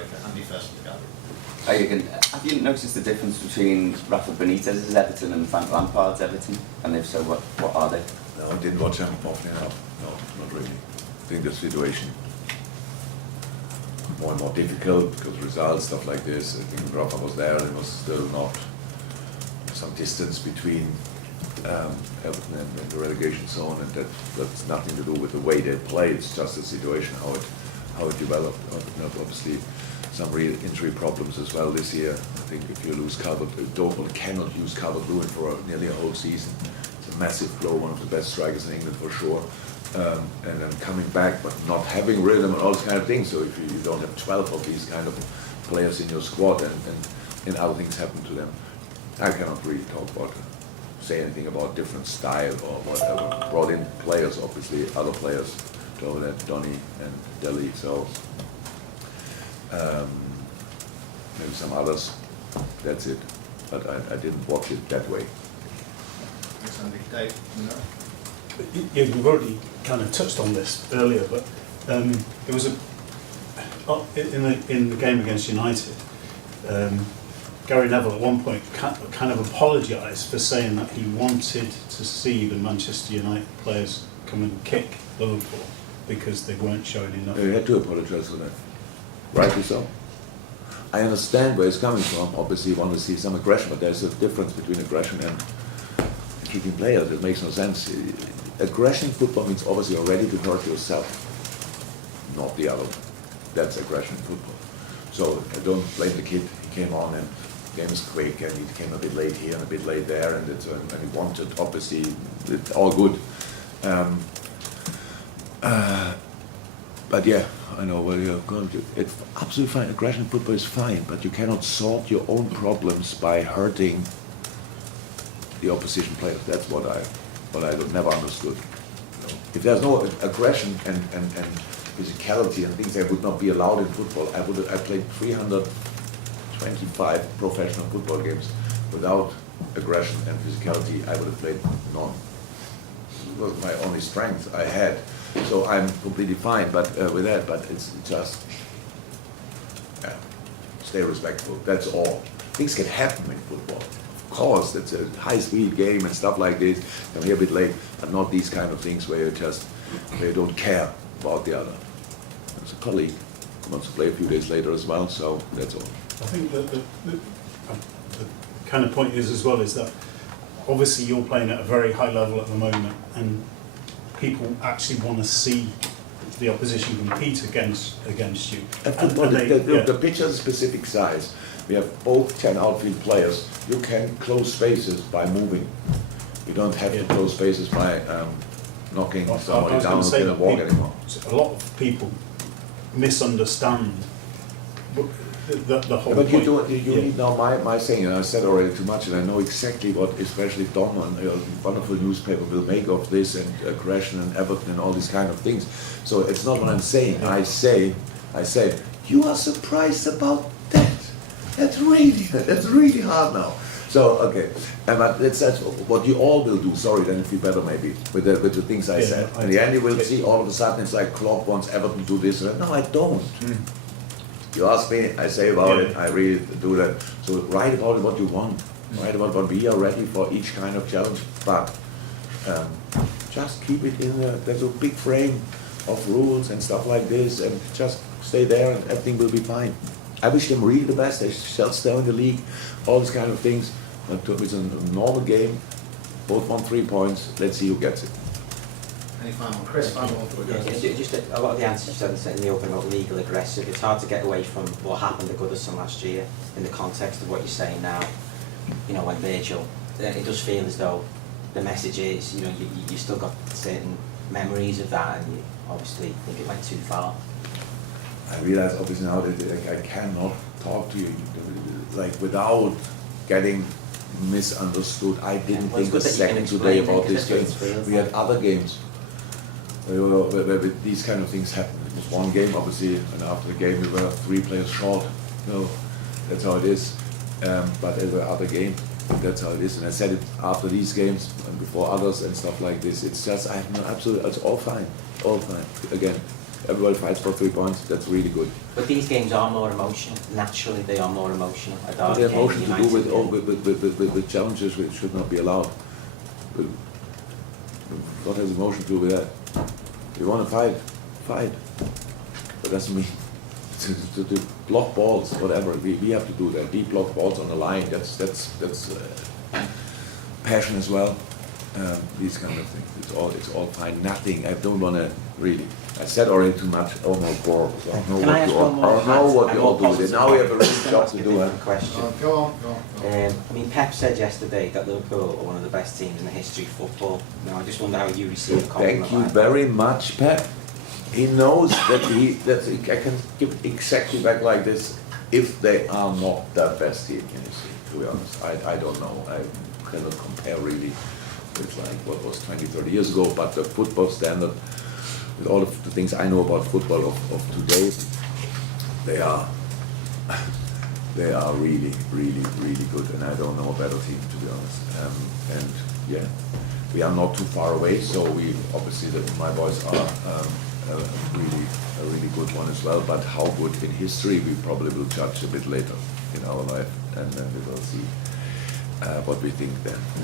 striker and be first in the gallery. Have you noticed the difference between Rafa Benitez's Everton and Frank Lampard's Everton? And if so, what are they? No, I didn't watch them often enough. No, not really. I think the situation more and more difficult because results, stuff like this. I think Rafa was there, there was still not some distance between Everton and the relegation zone, and that's nothing to do with the way they play. It's just the situation, how it developed. Obviously, some real injury problems as well this year. I think if you lose Dortmund cannot use Calvert-Lewin for nearly a whole season. It's a massive blow, one of the best strikers in England for sure. And then coming back, but not having rhythm and all these kind of things. So if you don't have 12 of these kind of players in your squad, and other things happen to them, I cannot really say anything about different style or whatever. Brought in players, obviously, other players, over that, Donny and Dele, so maybe some others, that's it. But I didn't watch it that way. Dave, Yeah, we've already kind of touched on this earlier, but it was in the game against United, Gary Neville at one point kind of apologised for saying that he wanted to see the Manchester United players come and kick Liverpool because they weren't showing enough. You had to apologise for that. Rightly so. I understand where it's coming from. Obviously, you want to see some aggression, but there's a difference between aggression and kicking players. It makes no sense. Aggression in football means obviously you're ready to hurt yourself, not the other. That's aggression in football. So I don't blame the kid. He came on and the game is quick, and he came a bit late here and a bit late there, and he wanted, obviously, it's all good. But yeah, I know where you're going to. It's absolutely fine. Aggression in football is fine, but you cannot solve your own problems by hurting the opposition players. That's what I never understood. If there's no aggression and physicality and things that would not be allowed in football, I played 325 professional football games. Without aggression and physicality, I would have played none. It was my only strength I had. So I'm completely fine, but with that. But it's just stay respectful. That's all. Things can happen in football. Of course, it's a high-speed game and stuff like this. I'm here a bit late, but not these kind of things where you don't care about the other. There's a colleague who wants to play a few days later as well, so that's all. I think that the kind of point is as well is that obviously you're playing at a very high level at the moment, and people actually want to see the opposition compete against you. The pitch has a specific size. We have both 10 outfield players. You can close spaces by moving. You don't have to close spaces by knocking somebody down who cannot walk anymore. A lot of people misunderstand the whole But point. you need now my saying, and I said already too much, and I know exactly what especially Dom and wonderful newspaper will make of this, and aggression and Everton and all these kind of things. So it's not what I'm saying. I say, you are surprised about that. That's really hard now. So okay, but that's what you all will do. Sorry, then it'd be better maybe with the things I said. In the end, you will see all of a sudden it's like Klopp wants Everton to do this. No, I don't. You ask me, I say about it, I really do that. So write about it what you want. Write about what we are ready for each kind of challenge. But just keep it in there's a big frame of rules and stuff like this, and just stay there and everything will be fine. I wish them really the best. They shall stay in the league, all these kind of things. It's a normal game. Both won 3 points. Let's see who gets it. Any final, Chris? Final one for Just a lot of the answers you said in the open about legal aggressive. It's hard to get away from what happened to Goodison last year in the context of what you're saying now. You know, when Virgil, it does feel as though the message is, you know, you still got certain memories of that, and you obviously think it went too far. I realize obviously now that I cannot talk to you like without getting misunderstood. I didn't think a second today about this game. We had other games where these kind of things happen. It was one game, obviously, and after the game we were 3 players short. No, that's how it is. But there were other games. That's how it is. And I said it after these games and before others and stuff like this. It's just, I have no absolute. It's all fine. All fine. Again, everybody fights for 3 points. That's really good. But these games are more emotional. Naturally, they are more emotional. A But derby they have game, motion to do United with, game. with challenges which should not be allowed. But what has emotion to do with that? You want to fight, fight. That doesn't mean to block balls, whatever. We have to do that. We block balls on the line. That's passion as well. These kind of things. It's all fine. Nothing. I don't want to really. I said already too much. Oh my God. I don't know Can I ask one more? what you all do with it. positive Now we have a real question? job Ask to a do. different question. Go on, go on. I mean, Pep said yesterday that Liverpool are one of the best teams in the history of football. Now, I just wonder how you receive a compliment Thank you like that. very much, Pep. He knows that I can give exactly back like this if they are not the best team in history, to be honest. I don't know. I cannot compare really with like what was 20, 30 years ago, but the football standard, with all of the things I know about football of today, they are really, really, really good, and I don't know a better team, to be honest. And yeah, we are not too far away, so we obviously my boys are a really good one as well. But how good in history, we probably will judge a bit later in our life, and then we will see what we think then.